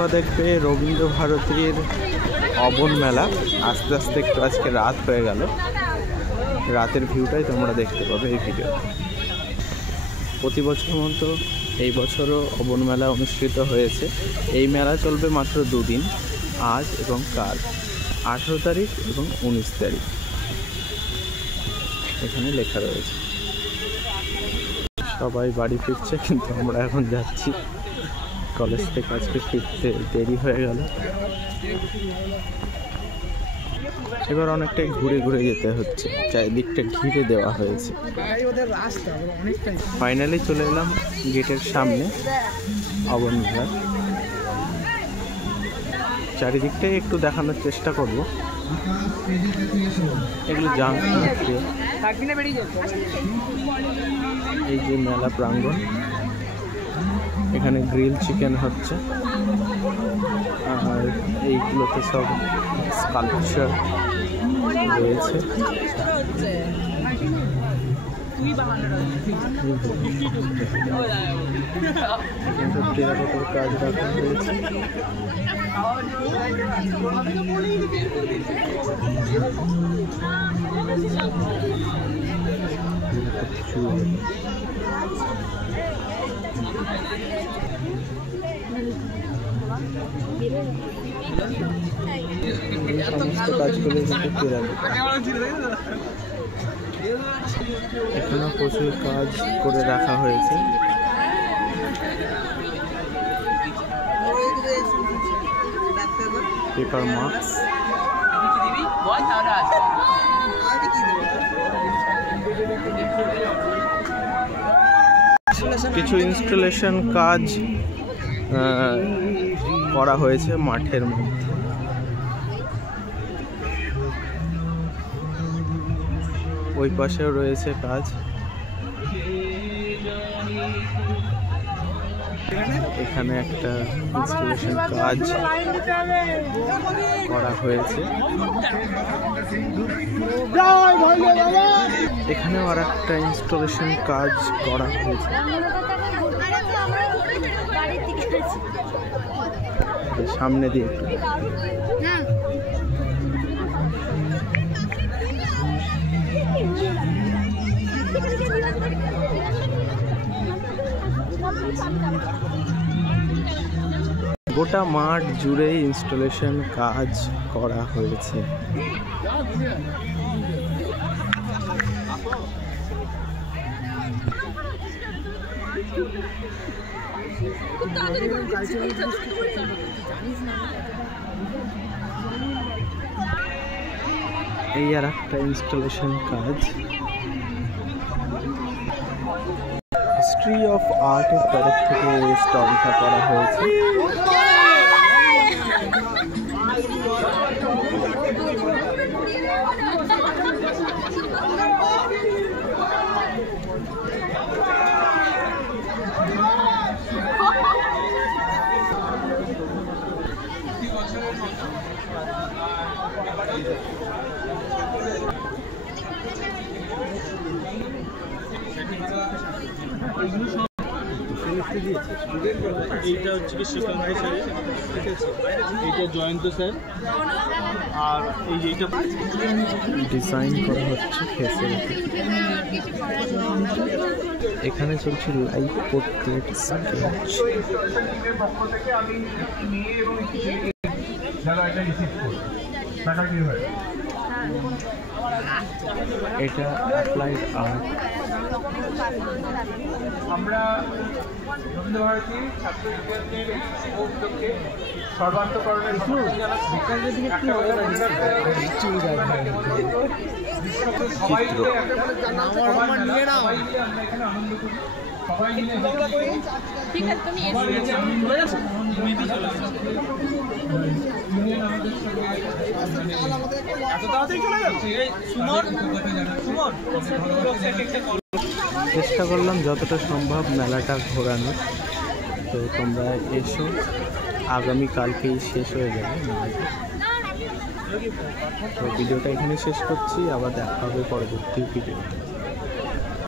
তোমরা দেখবে রবীন্দ্র ভারতীর অবন মেলা। আস্তে আস্তে একটু আজকে রাত হয়ে গেল, রাতের ভিউটাই তোমরা দেখতে পাবে এই ভিডিও। প্রতি বছর মতো এই বছরও অবন মেলা অনুষ্ঠিত হয়েছে। এই মেলা চলবে মাত্র 2 দিন, আজ এবং কাল, 18 তারিখ এবং 19 তারিখ। এখানে লেখা রয়েছে। সবাই বাড়ি ফিরছে, কিন্তু আমরা এখন যাচ্ছি। কলেজ থেকে আজকে ফিরতে দেরি হয়ে গেল। এবার অনেকটাই ঘুরে ঘুরে যেতে হচ্ছে, চারিদিকটা ঘিরে দেওয়া হয়েছে। ফাইনালি চলে এলাম গেটের সামনে অবন মেলার। চারিদিকটাই একটু দেখানোর চেষ্টা করব। এগুলো জাঙ্ক ফুড। এই যে মেলা প্রাঙ্গণ, এখানে গ্রিল চিকেন হচ্ছে, আর এইগুলোতে সব স্কাল্পচার রয়েছে। টেরাকোটার কাজ রাখা হয়েছে। সমস্ত কাজগুলো কিন্তু এখানে প্রচুর কাজ করে রাখা হয়েছে। পেপার মাস্ক, কিছু ইনস্টলেশন কাজ করা হয়েছে মাঠের মধ্যে। ওই পাশেও রয়েছে কাজ। এখানে একটা ইনস্টলেশন কাজ করা হয়েছে। এখানেও আর একটা ইনস্টলেশন কাজ করা হয়েছে। সামনে দিয়ে গোটা মাঠ জুড়ে ইনস্টলেশন কাজ করা হয়েছে। এই আর একটা ইনস্টলেশন কাজ। হিস্ট্রি অফ আর্টের তরফ থেকে স্টলটা করা হয়েছে। এইটা হচ্ছে কি শ্রীকান্ত স্যার, ঠিক আছে, এইটা জয়ন্ত স্যার, আর এই যেটা ডিজাইন করা হচ্ছে ফেসের। এখানে চলছে লাইভ পোর্ট্রেট স্কেচ। এটা অ্যাপ্লাইড আর্ট। আমরা রবীন্দ্র ভারতী ছাত্র বিদ্যার্থীর উদ্যোগে সর্বান্তকরণের সবাই মিলে আনন্দ করি, সবাই মিলে চেষ্টা করলাম যতটা সম্ভব মেলাটা ঘোরানোর। তো তোমরা এসো, আগামীকালকেই শেষ হয়ে যাবে মেলাটা। তো ভিডিওটা এখানে শেষ করছি, আবার দেখা হবে পরবর্তী ভিডিও।